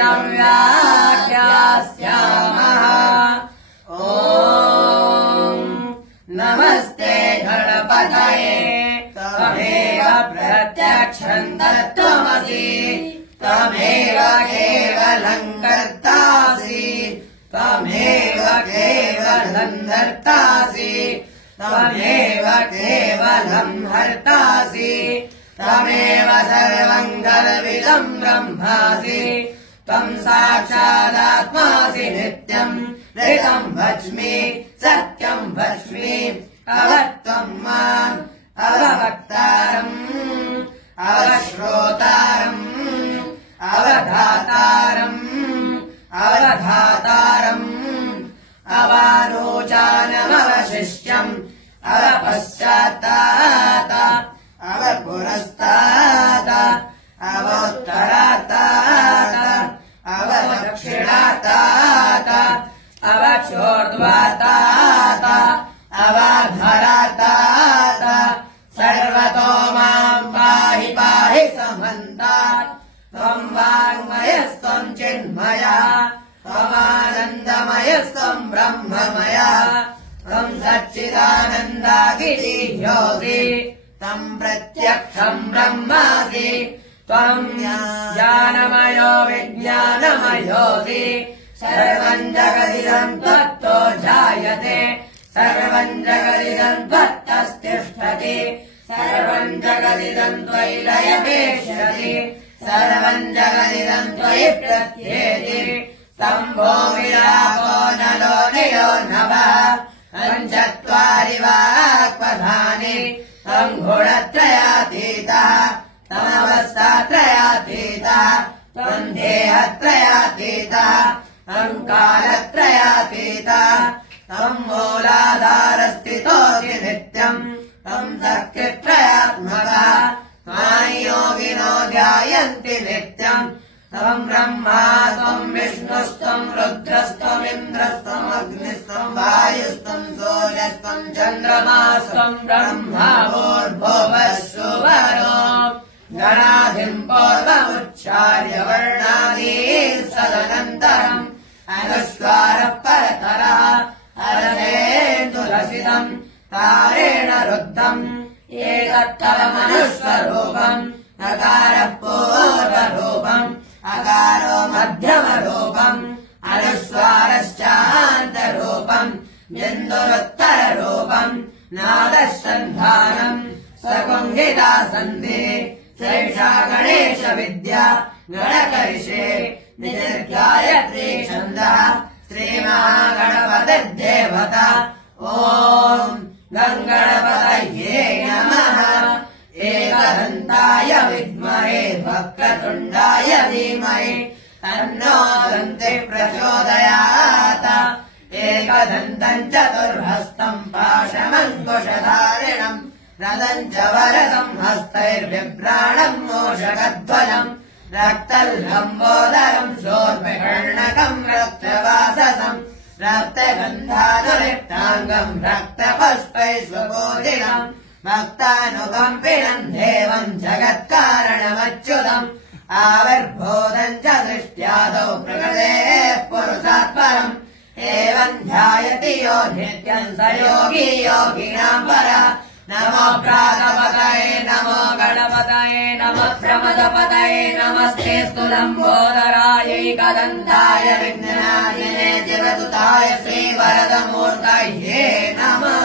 शीर्षम् व्याख्यास्यामः। ॐ नमस्ते गणपतये त्वमेव प्रत्यक्षम् तत्त्वमसि त्वमेव केवलम् कर्तासि त्वमेव केवलम् धर्तासि त्वमेव केवलम् हर्तासि त्वमेव सर्वम् खल्विदम् ब्रह्मासि त्वम् साक्षादात्मासि नित्यम् ऋतम् वच्मि सत्यम् वच्मि अवत्वम् माम् अववक्तारम् अवश्रोतारम् अवधातारम् अवधातारम् अवारोचानमवशिष्यम् अवपश्चात्तात अवपुरस्तात अवोत्तरातात अवदक्षिणातात अवचोर्ध्वातात अवाधरातात सर्वतो माम् पाहि पाहि समन्तात् त्वम् वाङ्मयस्त्वम् चिन्मयः त्वमानन्दमयस्त्वम् ब्रह्ममयः त्वम् सच्चिदानन्दादितीह्योऽसि तम् प्रत्यक्षम् ब्रह्मासि त्वम् ज्ञानमयो विज्ञानमयोऽसि सर्वम् जगदिदम् त्वत्तो जायते सर्वम् जगदिदम् त्वत्तस्तिष्ठति सर्वम् जगदिदम् त्वयि लयमेष्यति सर्वम् जगदिदम् त्वयि प्रत्येति स्तम्भो विरापो नलो नियो नभः पञ्चत्वारि वाक्पदानि त्वम् गुणत्रयातीतः त्वमवस्थात्रयातीतः त्वम् देहत्रयातीतः त्वम् कालत्रयातीतः त्वम् मूलाधारस्थितोऽसि नित्यम् त्वम् शक्तित्रयात्मकः त्वाम् योगिनो ध्यायन्ति नित्यम् त्वम् ब्रह्मा त्वम् विष्णुस्त्वम् रुद्रस्त्वमिन्द्रस्त्वम् अग्निस्त्वम् वायुस्त्वम् सूर्यस्त्वम् चन्द्रमास्त्वम् ब्रह्मा भूर्भुवस्सुवरो गणाधिम् पूर्वमुच्चार्य वर्णादीन् सदनन्तरम् अनुस्वारः परतरः हरतेन्दुरसितम् तारेण रुद्धम् एतत्तवमनुस्वरूपम् अकारः पूर्वरूपम् अकारो मध्यमरूपम् अनुस्वारश्चान्तरूपम् बिन्दुरुत्तररूपम् नादः सन्धानम् सकुङ्गिता सन्धिः सैषा गणेश विद्या गणकरिषे निर्गायत्री छन्दः श्रीमहागणपतिर्देवता ॐ गङ्गणपतये नमः एकदन्ताय विद्महे वक्रतुण्डाय धीमहि तन्नो दन्तिः प्रचोदयात् एकदन्तम् चतुर्हस्तम् पाशमङ्कुशधारिणम् रदम् च वरदम् हस्तैर्बिभ्राणम् मूषकध्वजम् रक्तल्लम्बोदरम् शोर्पकर्णकम् रक्तवाससम् रक्तगन्धानुलिप्ताङ्गम् रक्तपुष्पैः स्वपूजितम् भक्तानुकम्पिनम् देवम् जगत्कारणमच्युतम् आविर्भूतम् च सृष्ट्यादौ प्रकृतेः पुरुषात् परम् एवम् ध्यायति यो नित्यम् स योगी योगिनाम् परः नमो प्रातपतये नमो गणपतये नमः प्रमदपतये नमस्तेऽस्तु लम्बोदरायैकदन्ताय विघ्ननाशिने शिवसुताय श्रीवरदमूर्तये नमः।